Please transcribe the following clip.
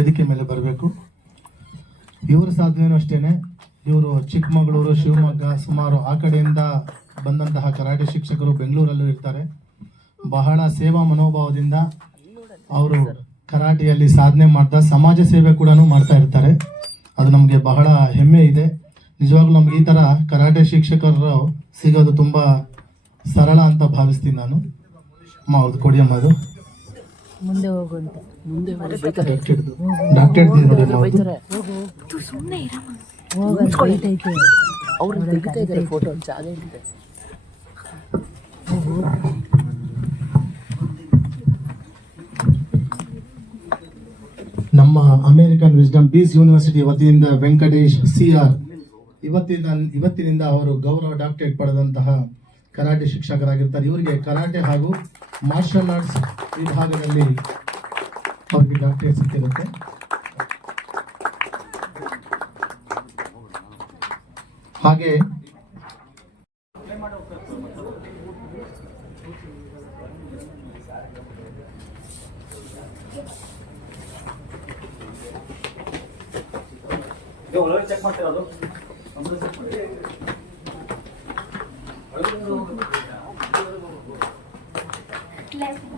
ವೇದಿಕೆ ಮೇಲೆ ಬರಬೇಕು. ಇವರ ಸಾಧನೆಯೂ ಅಷ್ಟೇನೆ. ಇವರು ಚಿಕ್ಕಮಗಳೂರು, ಶಿವಮೊಗ್ಗ, ಸುಮಾರು ಆ ಕಡೆಯಿಂದ ಬಂದಂತಹ ಕರಾಟೆ ಶಿಕ್ಷಕರು ಬೆಂಗಳೂರಲ್ಲೂ ಇರ್ತಾರೆ. ಬಹಳ ಸೇವಾ ಮನೋಭಾವದಿಂದ ಅವರು ಕರಾಟೆಯಲ್ಲಿ ಸಾಧನೆ ಮಾಡ್ತಾ ಸಮಾಜ ಸೇವೆ ಕೂಡ ಮಾಡ್ತಾ ಇರ್ತಾರೆ. ಅದು ನಮಗೆ ಬಹಳ ಹೆಮ್ಮೆ ಇದೆ. ನಿಜವಾಗ್ಲೂ ನಮ್ಗೆ ಈ ಥರ ಕರಾಟೆ ಶಿಕ್ಷಕರು ಸಿಗೋದು ತುಂಬ ಸರಳ ಅಂತ ಭಾವಿಸ್ತೀನಿ ನಾನು. ಅಮ್ಮ ಅವ್ರದ್ದು ಕೊಡಿ ಅಮ್ಮ. ಅದು ಮುಂದೆ ಹೋಗುವಂತ ಮುಂದೆ ಡಾಕ್ಟರ್ ಫೋಟೋ ನಮ್ಮ ಅಮೆರಿಕನ್ ವಿಸ್ಡಮ್ ಪೀಸ್ ಯೂನಿವರ್ಸಿಟಿ ವತಿಯಿಂದ ವೆಂಕಟೇಶ್ CR ಇವತ್ತಿನಿಂದ ಅವರು ಗೌರವ ಡಾಕ್ಟರೇಟ್ ಪಡೆದಂತಹ ಕರಾಟೆ ಶಿಕ್ಷಕರಾಗಿರ್ತಾರೆ. ಇವರಿಗೆ ಕರಾಟೆ ಹಾಗೂ ಮಾರ್ಷಲ್ ಆರ್ಟ್ಸ್ ವಿಭಾಗದಲ್ಲಿ ಅವರಿಗೆ ಡಾಕ್ಟರೇಟ್ ಸಿಕ್ಕಿರುತ್ತೆ. ಹಾಗೆ ಚೆಕ್ ಮಾಡ್ತಿರೋದು Left.